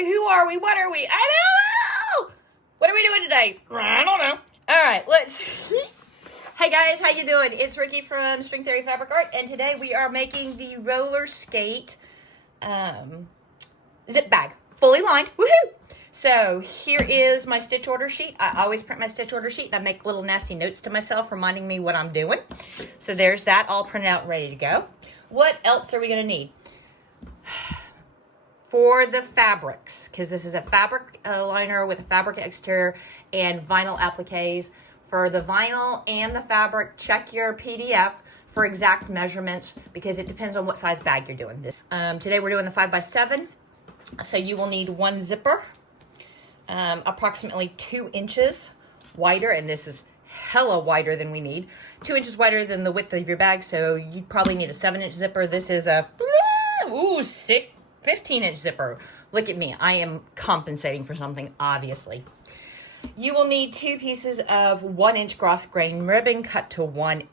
we? Who are we? What are we? I don't know. What are we doing today? I don't know. All right, let's. Hey guys, how you doing? It's Ricky from String Theory Fabric Art, and today we are making the roller skate zip bag, fully lined. Woohoo! So here is my stitch order sheet. I always print my stitch order sheet, and I make little nasty notes to myself reminding me what I'm doing. So there's that all printed out and ready to go. What else are we going to need? For the fabrics, because this is a fabric liner with a fabric exterior and vinyl appliques. For the vinyl and the fabric, check your PDF for exact measurements because it depends on what size bag you're doing. Today we're doing the 5x7, so you will need one zipper, approximately 2 inches wider, and this is hella wider than we need. 2 inches wider than the width of your bag, so you probably need a 7-inch zipper. This is a 15-inch zipper. Look at me. I am compensating for something, obviously. You will need 2 pieces of 1-inch gross grain ribbon cut to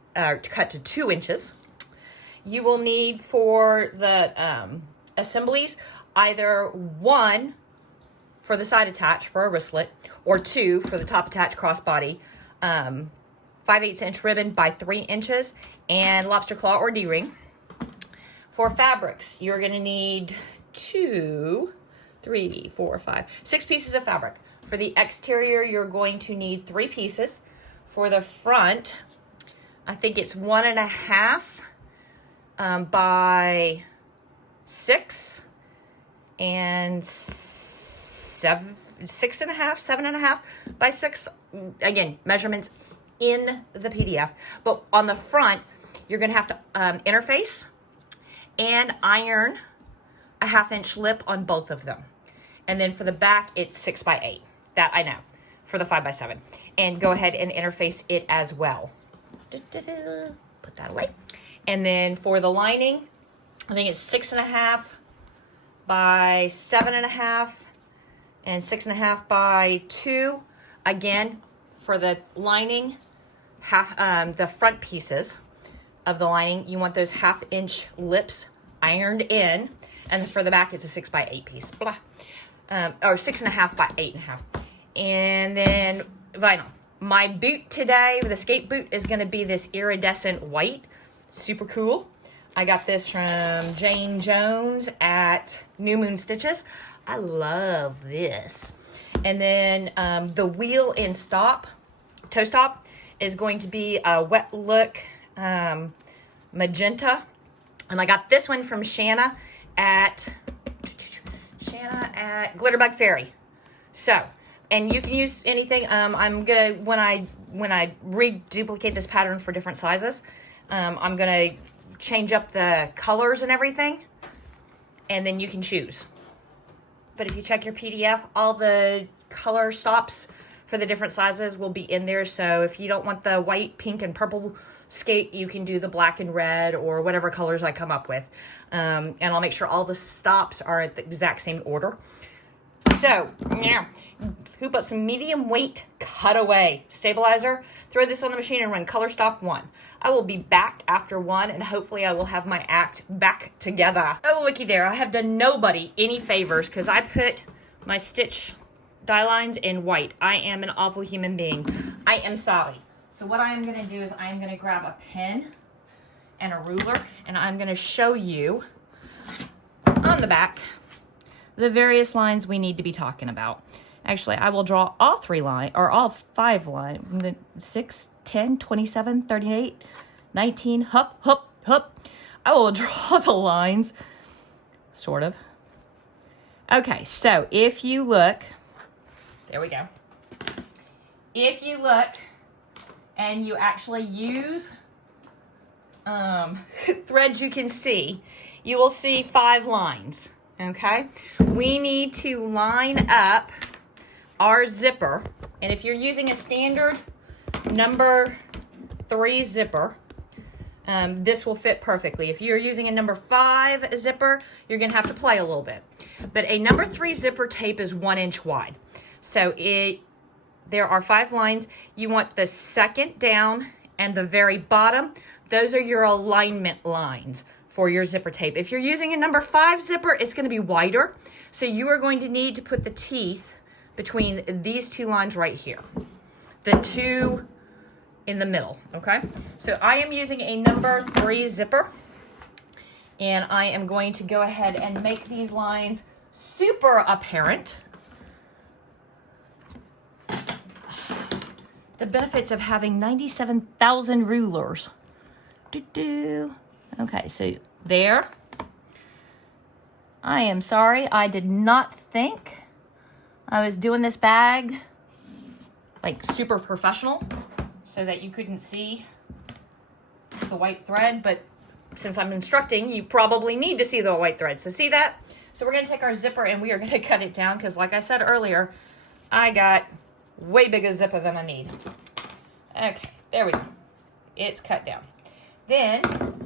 2 inches. You will need for the assemblies either 1 for the side attach for a wristlet or 2 for the top attach crossbody, 5/8 inch ribbon by 3 inches, and lobster claw or D-ring. For fabrics, you're going to need 6 pieces of fabric. For the exterior, you're going to need 3 pieces. For the front, I think it's 1.5 by 6 and 7.5 by 6. Again, measurements in the PDF. But on the front, you're going to have to interface and iron a 1/2-inch lip on both of them. And then for the back, it's 6 by 8. That I know, for the 5x7. And go ahead and interface it as well. Put that away. And then for the lining, I think it's 6.5 by 7.5 and 6.5 by 2. Again, for the lining, the front pieces of the lining, you want those 1/2-inch lips ironed in. And for the back, it's a 6 by 8 piece. Blah. Or 6.5 by 8.5. And then vinyl. My boot today, the skate boot, is going to be this iridescent white. Super cool. I got this from Jane Jones at New Moon Stitches. I love this. And then the wheel and toe stop, is going to be a wet look magenta. And I got this one from Shanna at Glitterbug Fairy. So, and you can use anything. I'm gonna when I reduplicate this pattern for different sizes, I'm gonna change up the colors and everything, and then you can choose. But if you check your PDF, all the color stops for the different sizes will be in there. So if you don't want the white, pink, and purple skate, you can do the black and red or whatever colors I come up with. And I'll make sure all the stops are at the exact same order. So, now, hoop up some medium weight cutaway stabilizer. Throw this on the machine and run color stop 1. I will be back after 1, and hopefully I will have my act back together. Oh, looky there. I have done nobody any favors because I put my stitch die lines in white. I am an awful human being. I am sorry. So what I am going to do is I am going to grab a pen and a ruler, and I'm going to show you on the back the various lines we need to be talking about. Actually, I will draw all 3 lines, or all 5 lines, 6, 10, 27, 38, 19, hup, hup, hup. I will draw the lines, sort of. Okay, so if you look, there we go. If you look and you actually use threads you can see, you will see 5 lines. Okay, we need to line up our zipper, and if you're using a standard number 3 zipper, this will fit perfectly. If you're using a number 5 zipper, you're gonna have to play a little bit. But a number 3 zipper tape is 1 inch wide. So there are 5 lines. You want the second down and the very bottom. Those are your alignment lines for your zipper tape. If you're using a number 5 zipper, it's going to be wider. So you are going to need to put the teeth between these two lines right here. The two in the middle, okay? So I am using a number 3 zipper, and I am going to go ahead and make these lines super apparent. The benefits of having 97,000 rulers. Okay, so there. I am sorry, I did not think I was doing this bag like super professional so that you couldn't see the white thread, but since I'm instructing, you probably need to see the white thread. So see that? So we're gonna take our zipper and we are gonna cut it down because like I said earlier, I got way bigger zipper than I need. Okay, there we go. It's cut down. Then,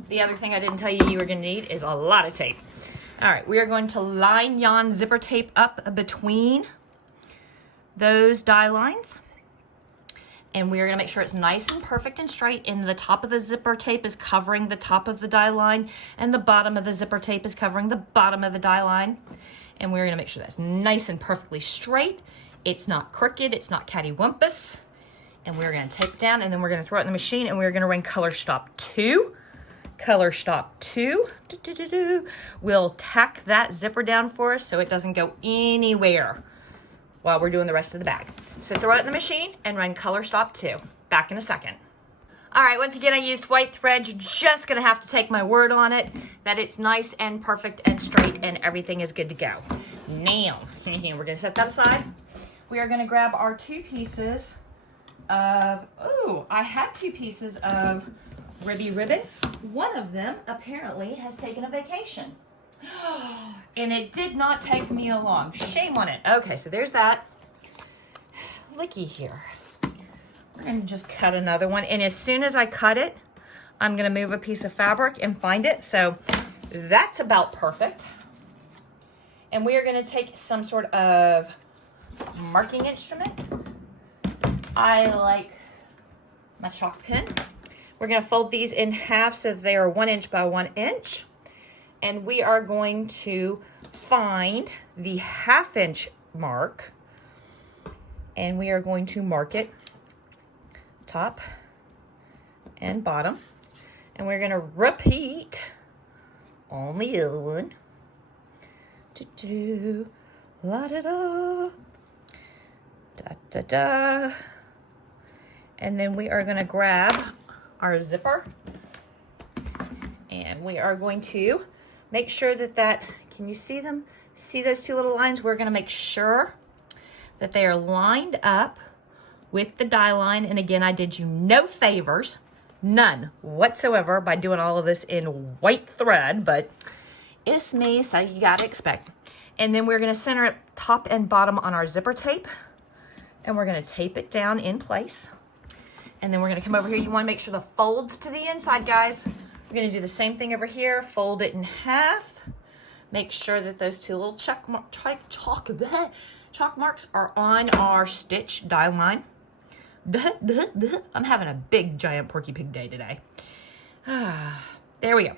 the other thing I didn't tell you were gonna need is a lot of tape. All right, we are going to line yon zipper tape up between those die lines. And we are gonna make sure it's nice and perfect and straight, and the top of the zipper tape is covering the top of the die line, and the bottom of the zipper tape is covering the bottom of the die line. And we're gonna make sure that's nice and perfectly straight. It's not crooked, it's not cattywampus. And we're gonna tape it down, and then we're gonna throw it in the machine, and we're gonna run color stop 2. Color stop 2. We'll tack that zipper down for us so it doesn't go anywhere while we're doing the rest of the bag. So throw it in the machine and run color stop 2. Back in a second. All right, once again, I used white thread. You're just gonna have to take my word on it that it's nice and perfect and straight and everything is good to go. Now, we're gonna set that aside. We are gonna grab our 2 pieces of, I had 2 pieces of ribby ribbon. One of them apparently has taken a vacation. And it did not take me along. Shame on it. Okay, so there's that. Looky here. We're gonna just cut another one. And as soon as I cut it, I'm gonna move a piece of fabric and find it. So that's about perfect. And we are gonna take some sort of marking instrument. I like my chalk pen. We're gonna fold these in half so that they are 1 inch by 1 inch. And we are going to find the 1/2 inch mark, and we are going to mark it top and bottom. And we're gonna repeat on the other one. La da da. Da da da. And then we are gonna grab our zipper, and we are going to make sure that can you see them? See those 2 little lines? We're gonna make sure that they are lined up with the die line. And again, I did you no favors, none whatsoever, by doing all of this in white thread, but it's me, so you gotta expect. And then we're gonna center it top and bottom on our zipper tape, and we're gonna tape it down in place. And then we're gonna come over here. You wanna make sure the folds to the inside, guys. We're gonna do the same thing over here. Fold it in half. Make sure that those 2 little chalk marks are on our stitch die line. I'm having a big, giant Porky Pig day today. There we go.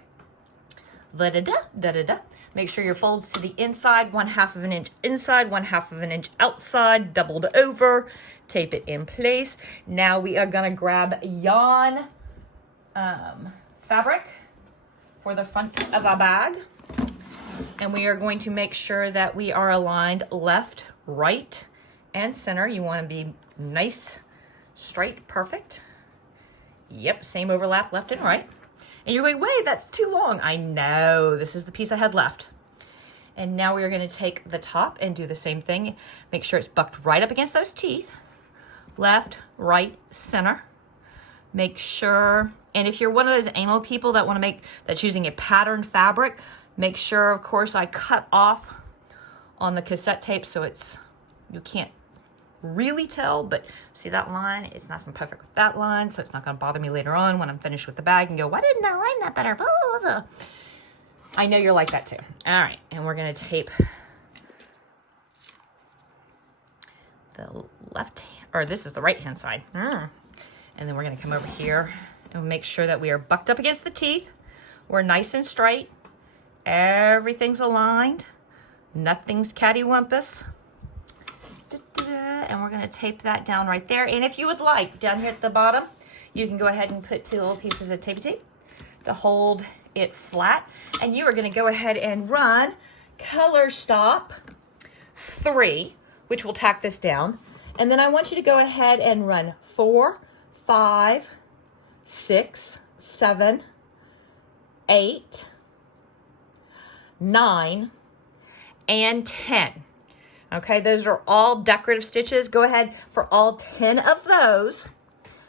Da-da-da. Make sure your folds to the inside, 1/2 of an inch inside, 1/2 of an inch outside, doubled over. Tape it in place. Now we are gonna grab yon fabric for the front of our bag. And we are going to make sure that we are aligned left, right, and center. You wanna be nice, straight, perfect. Yep, same overlap left and right. And you're going, wait, that's too long. I know, this is the piece I had left. And now we are gonna take the top and do the same thing. Make sure it's bucked right up against those teeth. Left, right, center. Make sure, and if you're one of those anal people that that's using a patterned fabric, make sure, of course, I cut off on the cassette tape so you can't really tell, but see that line? It's nice and perfect with that line, so it's not gonna bother me later on when I'm finished with the bag and go, why didn't I line that better? Blah, blah, blah. I know you're like that too. All right, and we're gonna tape the left hand, or this is the right hand side. And then we're gonna come over here and make sure that we are bucked up against the teeth. We're nice and straight. Everything's aligned. Nothing's cattywampus. And we're gonna tape that down right there. And if you would like, down here at the bottom, you can go ahead and put 2 little pieces of tape to hold it flat. And you are gonna go ahead and run color stop 3, which will tack this down. And then I want you to go ahead and run 4, 5, 6, 7, 8, 9, and 10. Okay, those are all decorative stitches. Go ahead for all 10 of those.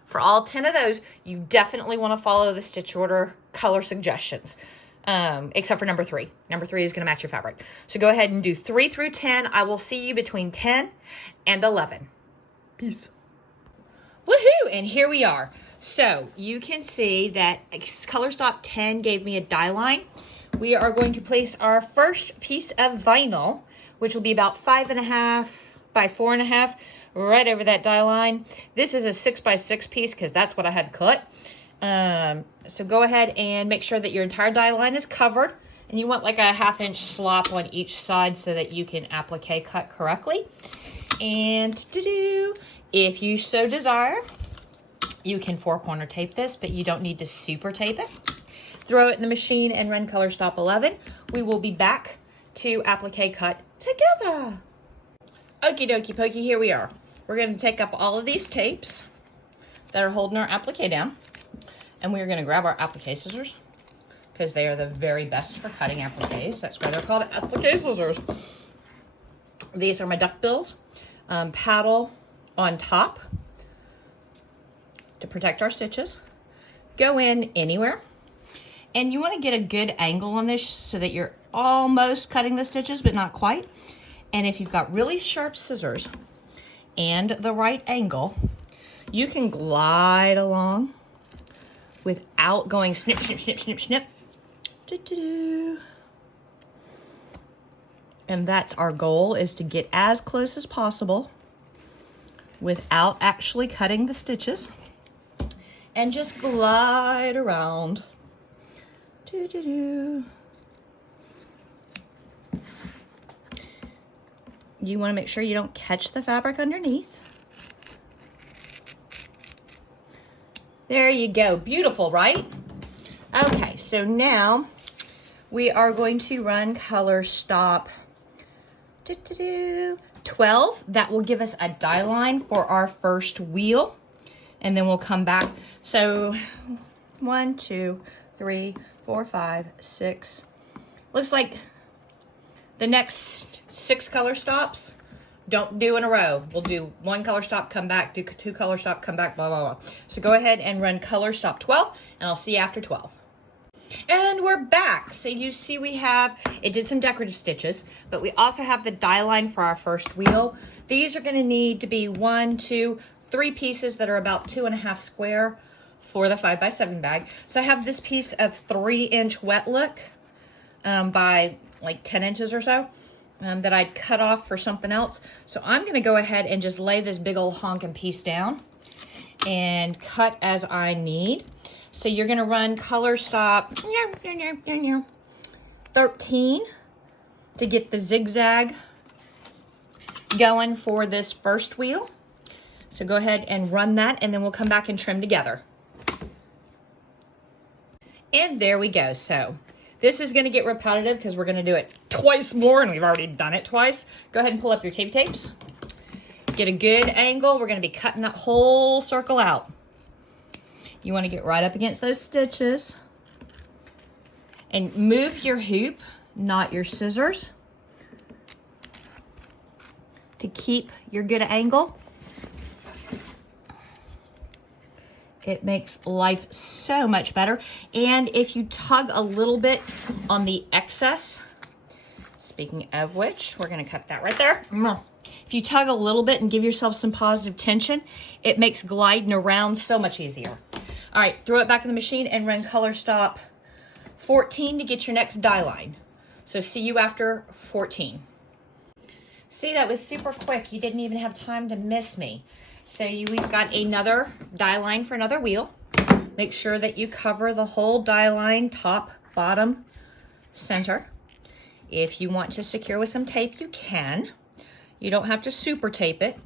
For all 10 of those, you definitely want to follow the stitch order color suggestions, except for number 3. Number 3 is going to match your fabric. So go ahead and do 3 through 10. I will see you between 10 and 11. Peace. Woohoo! And here we are. So you can see that color stop 10 gave me a die line. We are going to place our first piece of vinyl, which will be about 5.5 by 4.5, right over that die line. This is a 6 by 6 piece because that's what I had cut. So go ahead and make sure that your entire die line is covered, and you want like a 1/2 inch slop on each side so that you can applique cut correctly. And if you so desire, you can 4-corner tape this, but you don't need to super tape it. Throw it in the machine and run color stop 11. We will be back to applique cut together. Okie dokie pokey, here we are. We're going to take up all of these tapes that are holding our applique down, and we're going to grab our applique scissors because they are the very best for cutting appliques. That's why they're called applique scissors. These are my duck bills. Paddle on top to protect our stitches. Go in anywhere. And you want to get a good angle on this so that you're almost cutting the stitches, but not quite. And if you've got really sharp scissors and the right angle, you can glide along without going snip, snip, snip, snip, snip. And that's our goal, is to get as close as possible without actually cutting the stitches. And just glide around. You want to make sure you don't catch the fabric underneath. There you go. Beautiful, right? Okay, so now we are going to run color stop 12. That will give us a die line for our first wheel. And then we'll come back. So 1, 2, 3, 4, 5, 6. Looks like the next 6 color stops, don't do in a row. We'll do 1 color stop, come back, do 2 color stop, come back, blah, blah, blah. So go ahead and run color stop 12, and I'll see you after 12. And we're back. So you see it did some decorative stitches, but we also have the die line for our first wheel. These are going to need to be 1, 2, 3 pieces that are about 2.5 square for the 5x7 bag. So I have this piece of 3-inch wet look by like 10 inches or so that I'd cut off for something else. So I'm going to go ahead and just lay this big old honking piece down and cut as I need. So you're going to run color stop 13 to get the zigzag going for this first wheel. So go ahead and run that, and then we'll come back and trim together. And there we go. So this is going to get repetitive because we're going to do it twice more, and we've already done it twice. Go ahead and pull up your tapes. Get a good angle. We're going to be cutting that whole circle out. You want to get right up against those stitches and move your hoop, not your scissors, to keep your good angle. It makes life so much better. And if you tug a little bit on the excess, speaking of which, we're going to cut that right there. If you tug a little bit and give yourself some positive tension, it makes gliding around so much easier. All right, throw it back in the machine and run color stop 14 to get your next die line. So see you after 14. See, that was super quick. You didn't even have time to miss me. So we've got another die line for another wheel. Make sure that you cover the whole die line top bottom center. If you want to secure with some tape, you can. You don't have to super tape it.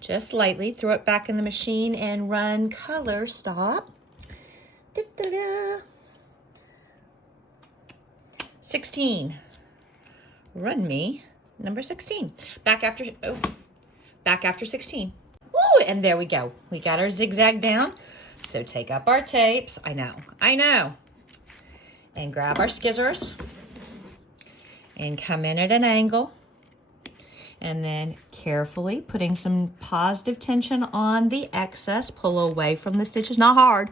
Just lightly throw it back in the machine and run color stop. Da-da-da. 16. Run me number 16. Back after 16. Ooh, and there we go. We got our zigzag down. So take up our tapes. I know. And grab our scissors and come in at an angle. And then carefully putting some positive tension on the excess. Pull away from the stitches. Not hard.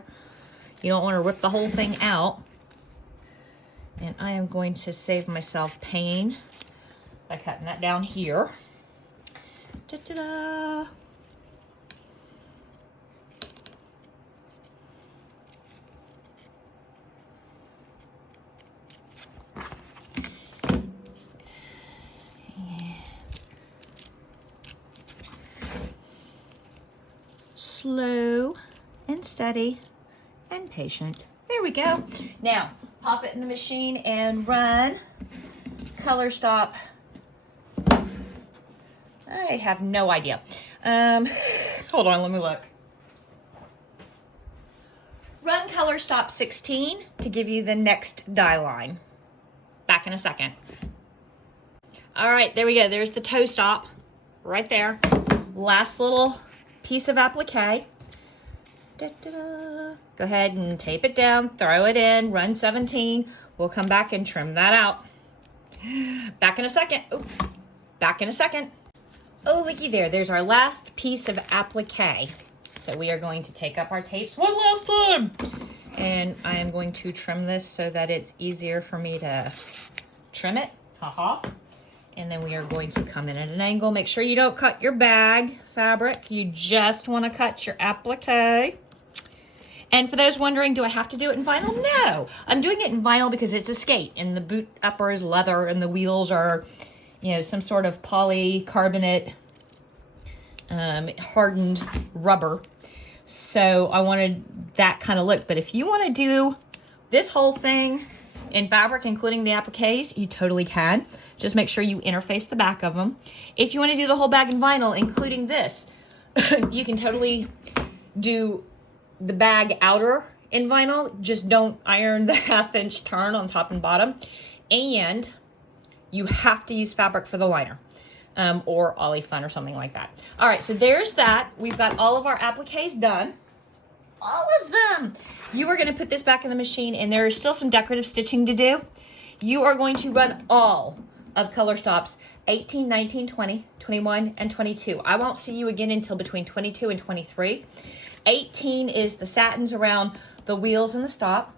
You don't want to rip the whole thing out. And I am going to save myself pain by cutting that down here. Da-da-da. Slow and steady and patient. There we go. Now, pop it in the machine and run color stop. I have no idea. Hold on, let me look. Run color stop 16 to give you the next die line. Back in a second. All right, there we go. There's the toe stop right there. Last little piece of applique. Da-da-da. Go ahead and tape it down, throw it in, run 17. We'll come back and trim that out. Back in a second. Ooh, back in a second. Oh, looky there. There's our last piece of applique. So we are going to take up our tapes one last time. And I am going to trim this so that it's easier for me to trim it. Haha. And then we are going to come in at an angle. Make sure you don't cut your bag fabric. You just want to cut your applique. And for those wondering, do I have to do it in vinyl? No. I'm doing it in vinyl because it's a skate. And the boot upper is leather and the wheels are, you know, some sort of polycarbonate hardened rubber. So I wanted that kind of look. But if you want to do this whole thing in fabric, including the appliques, you totally can. Just make sure you interface the back of them. If you want to do the whole bag in vinyl, including this, you can totally do the bag outer in vinyl. Just don't iron the 1/2-inch turn on top and bottom. And you have to use fabric for the liner. Or Ollie Fun or something like that. All right, so there's that. We've got all of our appliques done. All of them. You are going to put this back in the machine, and there is still some decorative stitching to do. You are going to run all of color stops 18, 19, 20, 21, and 22. I won't see you again until between 22 and 23. 18 is the satins around the wheels and the stop.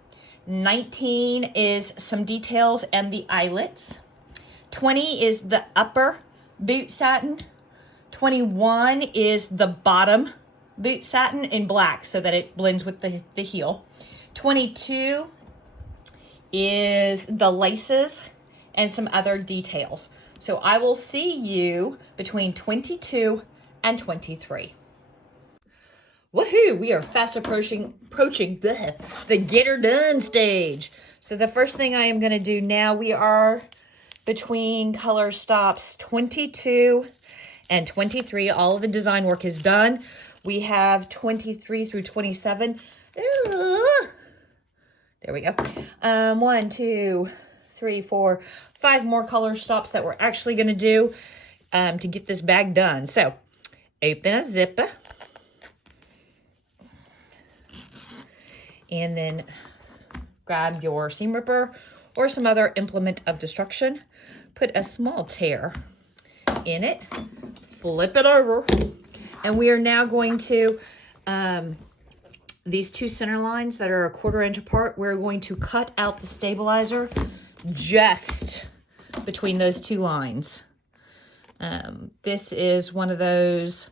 19 is some details and the eyelets. 20 is the upper boot satin. 21 is the bottom boot satin in black so that it blends with the heel. 22 is the laces and some other details. So I will see you between 22 and 23. Woohoo! We are fast approaching the get her done stage. So the first thing I am going to do now, we are between color stops 22 and 23. All of the design work is done. We have 23 through 27. There we go. 1, 2, 3, 4, 5 more color stops that we're actually going to do to get this bag done. So open a zipper. And then grab your seam ripper or some other implement of destruction. Put a small tear in it. Flip it over. And we are now going to, these two center lines that are 1/4 inch apart, we're going to cut out the stabilizer just between those two lines. This is one of those,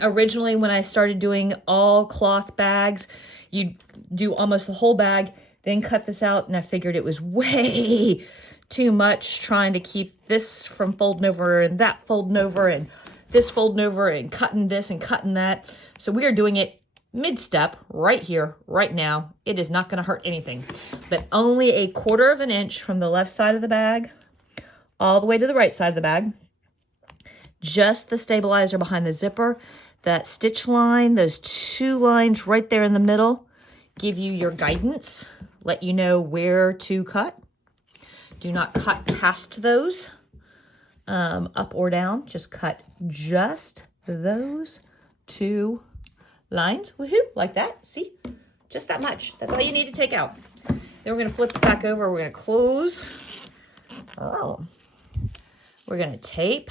originally when I started doing all cloth bags, you do almost the whole bag, then cut this out, and I figured it was way too much trying to keep this from folding over and that folding over and this folding over and cutting this and cutting that. So we are doing it mid-step right here, right now. It is not going to hurt anything. but only a 1/4 of an inch from the left side of the bag all the way to the right side of the bag. Just the stabilizer behind the zipper. That stitch line, those 2 lines right there in the middle, give you your guidance, let you know where to cut. Do not cut past those, up or down. Just cut just those 2 lines. Woohoo, like that. See? Just that much. That's all you need to take out. Then we're going to flip it back over. We're going to close. Oh. We're going to tape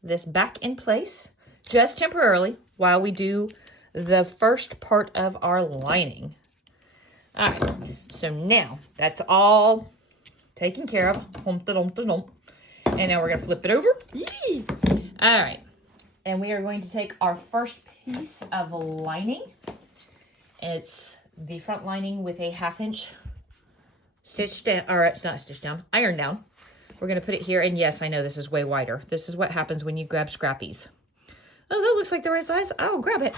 this back in place just temporarily while we do the first part of our lining. All right, so now that's all taken care of. And now we're gonna flip it over. Yee! All right, and we are going to take our first piece of lining. It's the front lining with a 1/2 inch stitch down, or it's not stitched down, iron down. We're gonna put it here, and yes, I know this is way wider. This is what happens when you grab scrappies. Oh, that looks like the right size. Oh, grab it.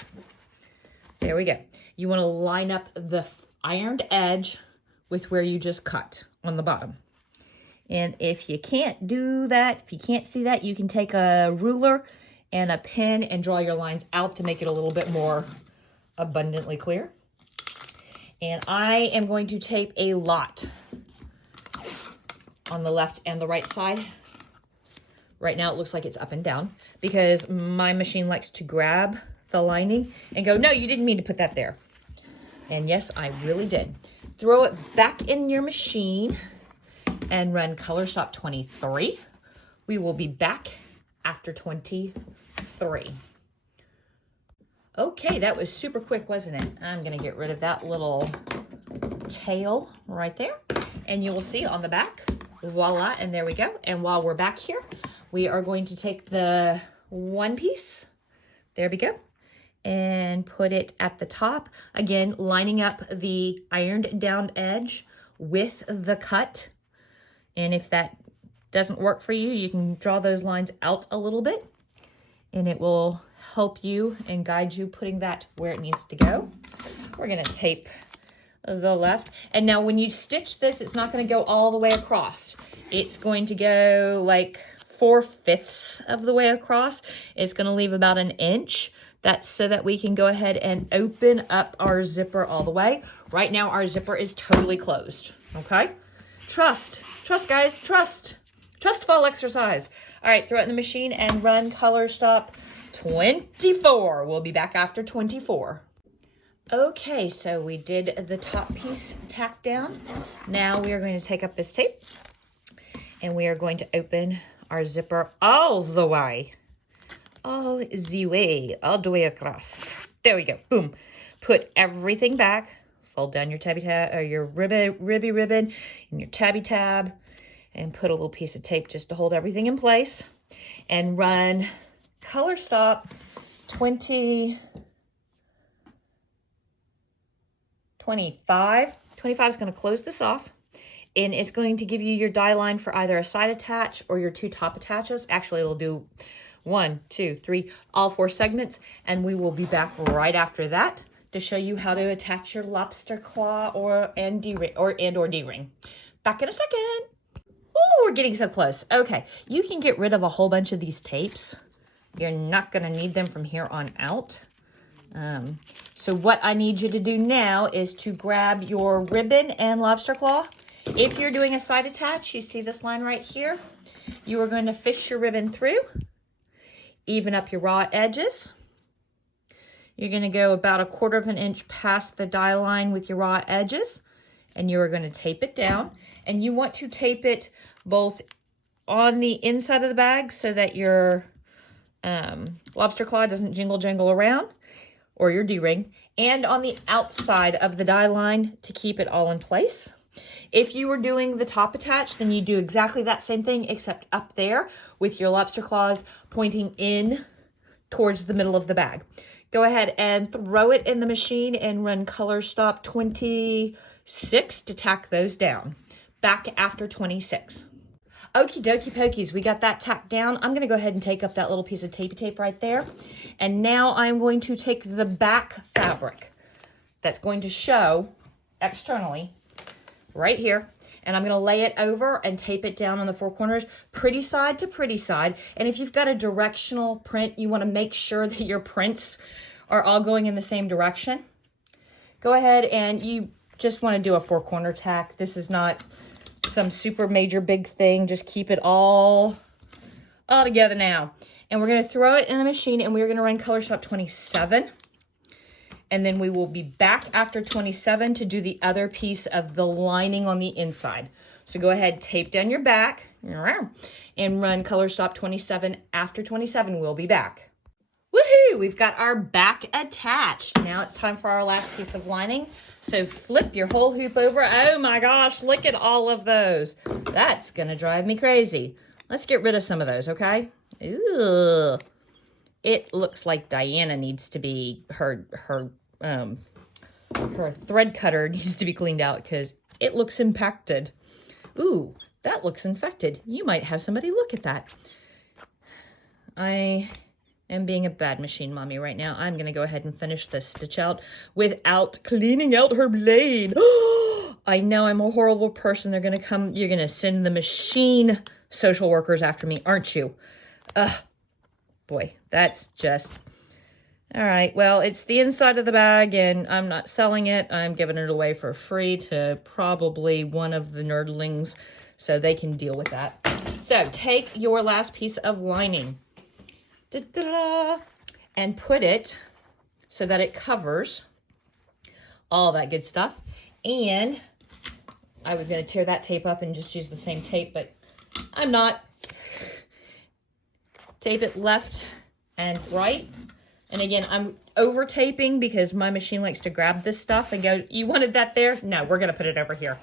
There we go. You want to line up the ironed edge with where you just cut on the bottom. And if you can't do that, if you can't see that, you can take a ruler and a pen and draw your lines out to make it a little bit more abundantly clear. And I am going to tape a lot on the left and the right side. Right now it looks like it's up and down because my machine likes to grab the lining and go, no, you didn't mean to put that there. And yes, I really did. Throw it back in your machine and run color stop 23. We will be back after 23. Okay, that was super quick, wasn't it? I'm gonna get rid of that little tail right there. And you will see on the back, voila, and there we go. And while we're back here, we are going to take the one piece, there we go, and put it at the top. Again, lining up the ironed down edge with the cut. And if that doesn't work for you, you can draw those lines out a little bit and it will help you and guide you putting that where it needs to go. We're gonna tape the left. And now when you stitch this, it's not gonna go all the way across. It's going to go like 4/5 of the way across. It's going to leave about 1 inch. That's so that we can go ahead and open up our zipper all the way. Right now our zipper is totally closed. Okay? Trust guys, trust fall exercise. All right, throw it in the machine and run color stop 24. We'll be back after 24. Okay, so we did the top piece tack down. Now we are going to take up this tape and we are going to open our zipper all the way across. There we go. Boom. Put everything back. Fold down your tabby tab or your ribby ribbon and your tabby tab, and put a little piece of tape just to hold everything in place. And run color stop 25. 25 is going to close this off. And it's going to give you your die line for either a side attach or your 2 top attaches. Actually, it'll do 1, 2, 3, all 4 segments. And we will be back right after that to show you how to attach your lobster claw or D-ring. Back in a second. Oh, we're getting so close. Okay, you can get rid of a whole bunch of these tapes. You're not going to need them from here on out. So what I need you to do now is to grab your ribbon and lobster claw. If you're doing a side attach, you see this line right here. You are going to fish your ribbon through, even up your raw edges. You're going to go about 1/4 of an inch past the die line with your raw edges, and you are going to tape it down. And you want to tape it both on the inside of the bag so that your lobster claw doesn't jingle around, or your D-ring, and on the outside of the die line to keep it all in place. If you were doing the top attach, then you do exactly that same thing, except up there with your lobster claws pointing in towards the middle of the bag. Go ahead and throw it in the machine and run color stop 26 to tack those down. Back after 26. Okie dokie pokies, we got that tacked down. I'm going to go ahead and take up that little piece of tape right there. And now I'm going to take the back fabric that's going to show externally right here. And I'm going to lay it over and tape it down on the four corners, pretty side to pretty side. And if you've got a directional print, you want to make sure that your prints are all going in the same direction. Go ahead and you just want to do a four corner tack. This is not some super major big thing. Just keep it all together now. And we're going to throw it in the machine and we're going to run Color Stop 27. And then we will be back after 27 to do the other piece of the lining on the inside. So go ahead, tape down your back and run Color Stop 27. After 27, we'll be back. Woohoo! We've got our back attached. Now it's time for our last piece of lining. So flip your whole hoop over. Oh my gosh, look at all of those. That's gonna drive me crazy. Let's get rid of some of those, okay? Ooh. It looks like Diana needs to be, her thread cutter needs to be cleaned out because it looks impacted. Ooh, that looks infected. You might have somebody look at that. I am being a bad machine mommy right now. I'm going to go ahead and finish this stitch out without cleaning out her blade. I know I'm a horrible person. They're going to come. You're going to send the machine social workers after me, aren't you? Ugh. Boy, that's just... All right, well, it's the inside of the bag, and I'm not selling it. I'm giving it away for free to probably one of the nerdlings so they can deal with that. So take your last piece of lining and put it so that it covers all that good stuff. And I was going to tear that tape up and just use the same tape, but I'm not. Tape it left and right. And again, I'm over taping because my machine likes to grab this stuff and go, you wanted that there? No, we're going to put it over here.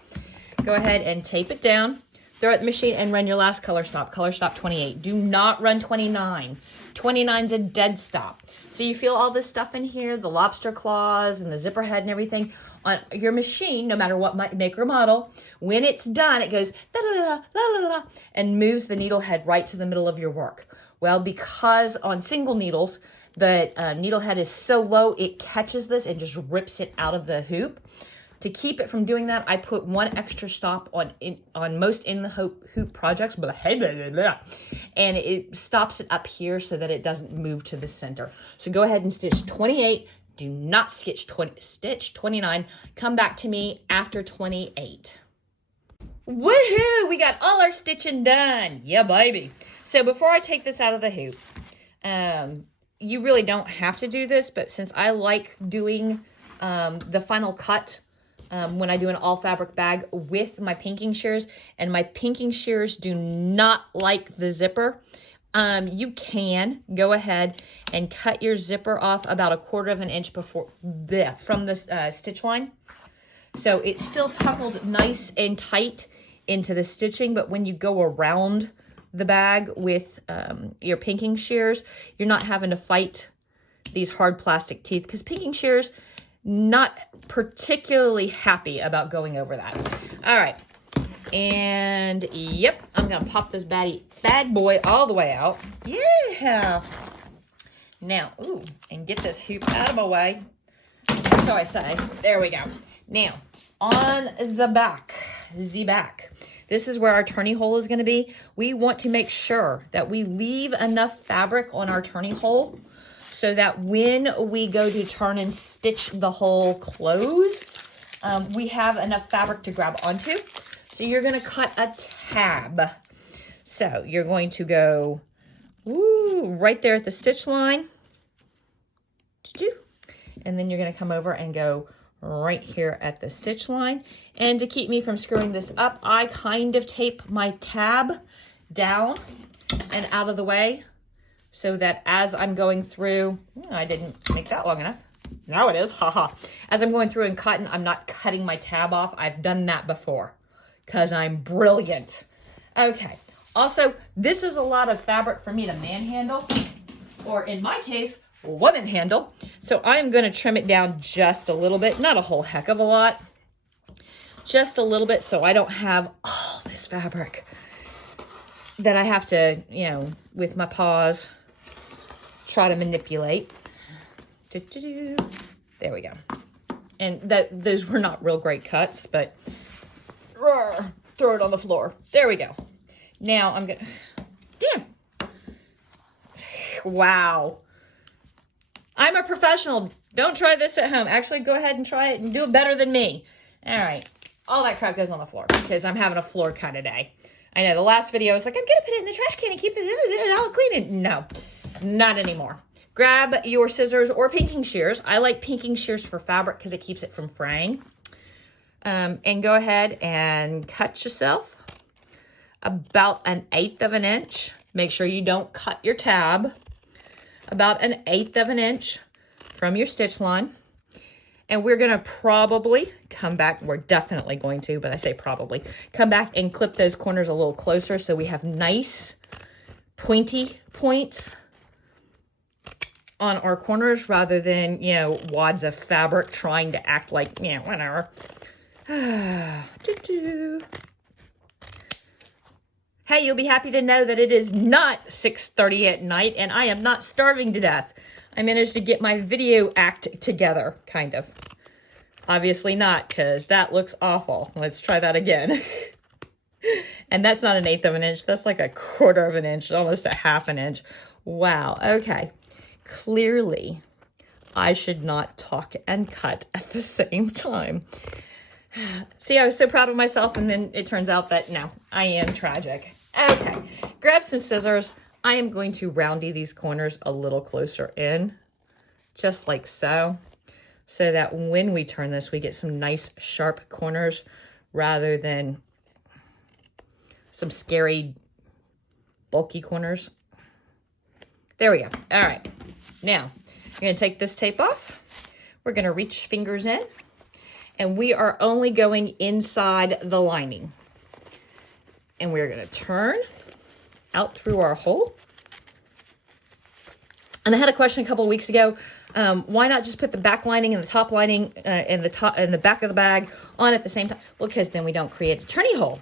Go ahead and tape it down. Throw it in the machine and run your last color stop 28. Do not run 29. 29's a dead stop. So you feel all this stuff in here, the lobster claws and the zipper head and everything on your machine, no matter what make or model. When it's done, it goes la la la la la and moves the needle head right to the middle of your work. Well, because on single needles, the needle head is so low, it catches this and just rips it out of the hoop. To keep it from doing that, I put one extra stop on most in the hoop projects, and it stops it up here so that it doesn't move to the center. So go ahead and stitch 28. Do not stitch 29. Come back to me after 28. Woohoo! We got all our stitching done. Yeah, baby. So before I take this out of the hoop, you really don't have to do this, but since I like doing the final cut when I do an all fabric bag with my pinking shears, and my pinking shears do not like the zipper, you can go ahead and cut your zipper off about 1/4 inch from the stitch line. So it's still tuckled nice and tight into the stitching, but when you go around the bag with your pinking shears, you're not having to fight these hard plastic teeth, because pinking shears, not particularly happy about going over that. All right, and yep, I'm gonna pop this bad boy all the way out. Yeah. Now, ooh, and get this hoop out of my way. So I say, there we go. Now, on the back, this is where our turning hole is going to be. We want to make sure that we leave enough fabric on our turning hole so that when we go to turn and stitch the hole closed, we have enough fabric to grab onto. So you're going to cut a tab. So you're going to go right there at the stitch line. And then you're going to come over and go right here at the stitch line. And to keep me from screwing this up, I kind of tape my tab down and out of the way so that as I'm going through, I didn't make that long enough. Now it is, haha. As I'm going through and cutting, I'm not cutting my tab off. I've done that before because I'm brilliant. Okay, also, this is a lot of fabric for me to manhandle, or in my case, woman handle. So I'm going to trim it down just a little bit, not a whole heck of a lot, just a little bit, so I don't have all this fabric that I have to, with my paws, try to manipulate. There we go. And those were not real great cuts, but throw it on the floor. There we go. Now I'm gonna, damn. Wow. I'm a professional. Don't try this at home. Actually, go ahead and try it and do it better than me. All right. All that crap goes on the floor because I'm having a floor kind of day. I know the last video was like, I'm going to put it in the trash can and keep it, I'll clean it. No, not anymore. Grab your scissors or pinking shears. I like pinking shears for fabric because it keeps it from fraying. And go ahead and cut yourself about 1/8 of an inch. Make sure you don't cut your tab. About 1/8 of an inch from your stitch line. And we're going to probably come back. We're definitely going to, but I say probably. Come back and clip those corners a little closer so we have nice pointy points on our corners rather than, you know, wads of fabric trying to act like, you know, whatever. Hey, you'll be happy to know that it is not 6:30 at night and I am not starving to death. I managed to get my video act together, kind of. Obviously not, because that looks awful. Let's try that again. And that's not 1/8 of an inch. That's like 1/4 of an inch, almost 1/2 an inch. Wow, okay. Clearly, I should not talk and cut at the same time. See, I was so proud of myself, and then it turns out that, no, I am tragic. Okay, grab some scissors. I am going to roundy these corners a little closer in, just like so that when we turn this, we get some nice sharp corners rather than some scary bulky corners. There we go. All right, now we're going to take this tape off. We're going to reach fingers in, and we are only going inside the lining. And we're going to turn out through our hole. And I had a question a couple of weeks ago. Why not just put the back lining and the top lining and the back of the bag on at the same time? Well, because then we don't create a turning hole.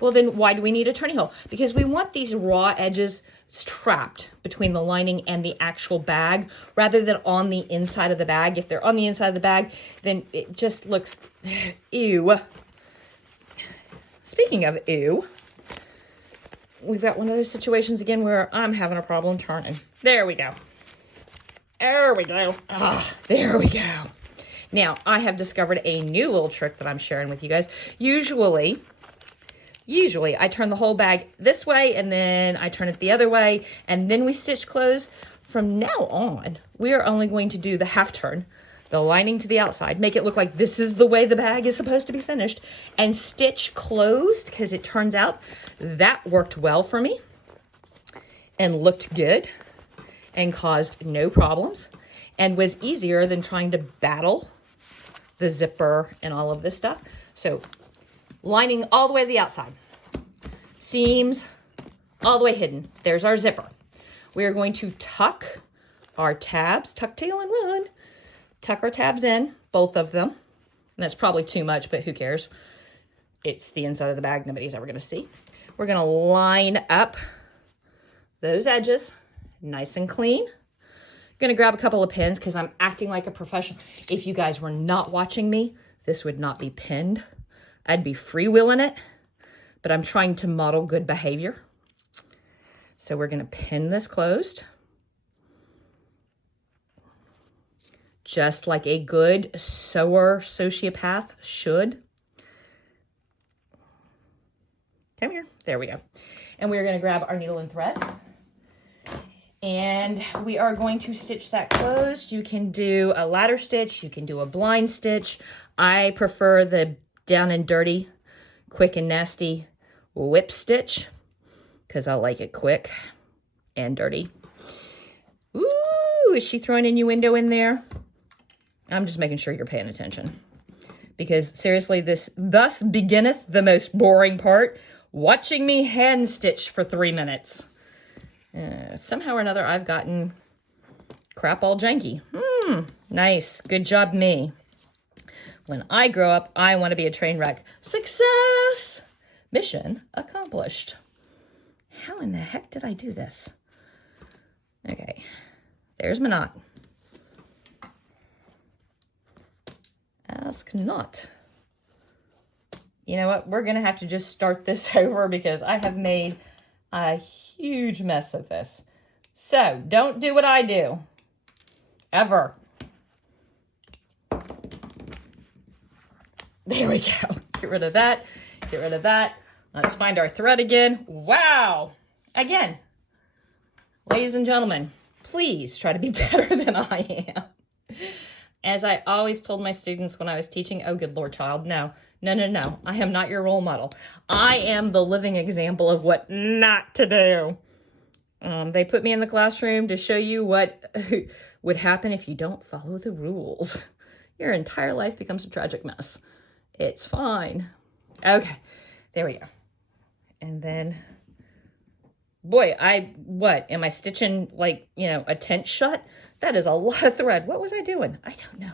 Well, then why do we need a turning hole? Because we want these raw edges trapped between the lining and the actual bag rather than on the inside of the bag. If they're on the inside of the bag, then it just looks ew. Speaking of ew, we've got one of those situations again where I'm having a problem turning. There we go. There we go. Ah, there we go. Now, I have discovered a new little trick that I'm sharing with you guys. Usually I turn the whole bag this way and then I turn it the other way and then we stitch close. From now on, we are only going to do the half turn, the lining to the outside, make it look like this is the way the bag is supposed to be finished, and stitch closed because it turns out that worked well for me and looked good and caused no problems and was easier than trying to battle the zipper and all of this stuff. So lining all the way to the outside, seams all the way hidden. There's our zipper. We are going to tuck our tabs, tuck tail and run, tuck our tabs in, both of them. And that's probably too much, but who cares? It's the inside of the bag. Nobody's ever going to see. We're going to line up those edges nice and clean. I'm going to grab a couple of pins because I'm acting like a professional. If you guys were not watching me, this would not be pinned. I'd be freewheeling it, but I'm trying to model good behavior. So we're going to pin this closed, just like a good sewer sociopath should. Come here. There we go. And we're going to grab our needle and thread. And we are going to stitch that closed. You can do a ladder stitch. You can do a blind stitch. I prefer the down and dirty, quick and nasty whip stitch because I like it quick and dirty. Ooh, is she throwing innuendo in there? I'm just making sure you're paying attention. Because seriously, thus beginneth the most boring part. Watching me hand stitch for 3 minutes. Somehow or another, I've gotten crap all janky. Nice. Good job, me. When I grow up, I want to be a train wreck. Success! Mission accomplished. How in the heck did I do this? Okay. There's my knot. Ask not. You know what? We're going to have to just start this over because I have made a huge mess of this. So don't do what I do. Ever. There we go. Get rid of that. Get rid of that. Let's find our thread again. Wow. Again, ladies and gentlemen, please try to be better than I am. As I always told my students when I was teaching, oh, good Lord, child, no. I am not your role model. I am the living example of what not to do. They put me in the classroom to show you what would happen if you don't follow the rules. Your entire life becomes a tragic mess. It's fine. Okay, there we go. And then, boy, am I stitching like, a tent shut? That is a lot of thread. What was I doing? I don't know.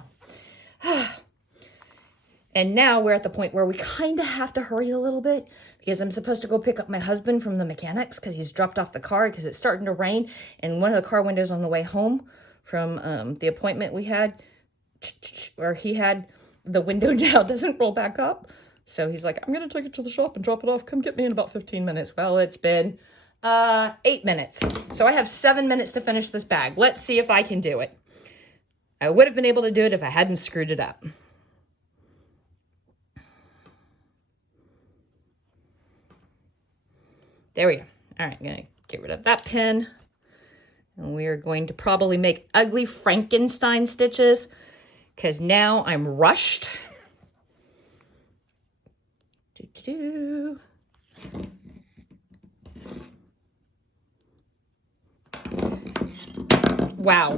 And now we're at the point where we kind of have to hurry a little bit because I'm supposed to go pick up my husband from the mechanics because he's dropped off the car because it's starting to rain. And one of the car windows on the way home from the appointment we had, where he had, the window now doesn't roll back up. So he's like, I'm going to take it to the shop and drop it off. Come get me in about 15 minutes. Well, it's been 8 minutes. So I have 7 minutes to finish this bag. Let's see if I can do it. I would have been able to do it if I hadn't screwed it up. There we go. All right, I'm going to get rid of that pin. And we are going to probably make ugly Frankenstein stitches because now I'm rushed. Wow.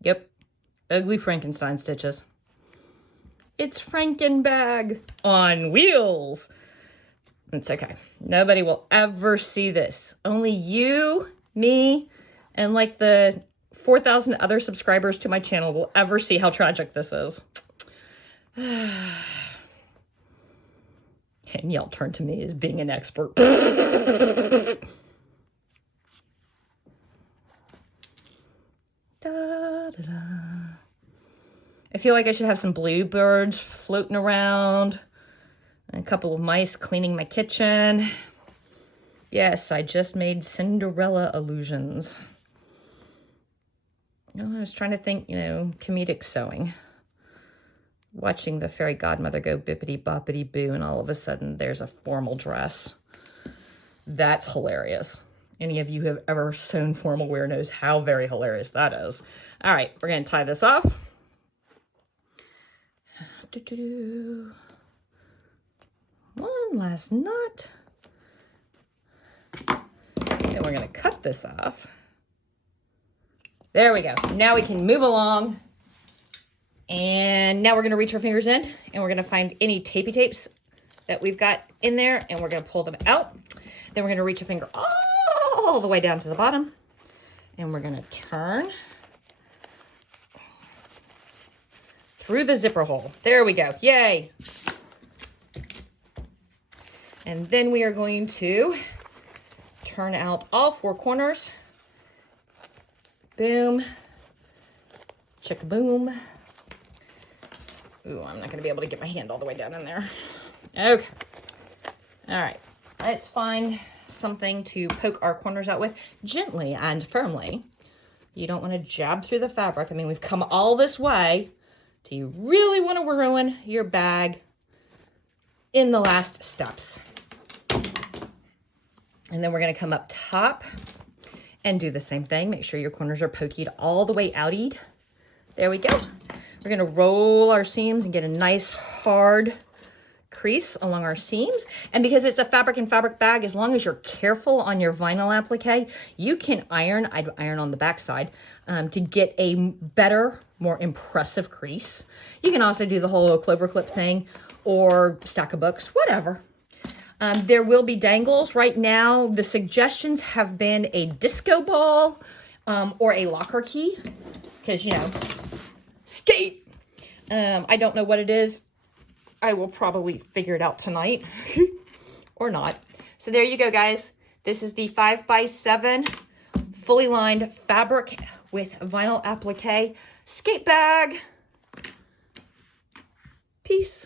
Yep, ugly Frankenstein stitches. It's Frankenbag on wheels. It's okay. Nobody will ever see this. Only you, me, and like the 4,000 other subscribers to my channel will ever see how tragic this is. And y'all turn to me as being an expert. I feel like I should have some bluebirds floating around. A couple of mice cleaning my kitchen. Yes, I just made Cinderella illusions. I was trying to think, comedic sewing. Watching the fairy godmother go bippity boppity boo, and all of a sudden there's a formal dress. That's hilarious. Any of you who have ever sewn formal wear knows how very hilarious that is. All right, we're going to tie this off. One last knot. Then we're going to cut this off. There we go. Now we can move along. And now we're going to reach our fingers in and we're going to find any tapey tapes that we've got in there and we're going to pull them out. Then we're going to reach a finger all the way down to the bottom and we're going to turn through the zipper hole. There we go. Yay. And then we are going to turn out all four corners. Boom. Chick-boom. Ooh, I'm not going to be able to get my hand all the way down in there. Okay. All right. Let's find something to poke our corners out with gently and firmly. You don't want to jab through the fabric. I mean, we've come all this way. Do you really want to ruin your bag in the last steps? And then we're going to come up top and do the same thing. Make sure your corners are pokeyed all the way outied. There we go. We're going to roll our seams and get a nice hard crease along our seams. And because it's a fabric and fabric bag, as long as you're careful on your vinyl applique, you can iron, I'd iron on the back side, to get a better, more impressive crease. You can also do the whole clover clip thing or stack of books, whatever. There will be dangles. Right now, the suggestions have been a disco ball or a locker key because, skate. I don't know what it is. I will probably figure it out tonight or not. So there you go, guys. This is the 5x7 fully lined fabric with vinyl applique skate bag. Peace.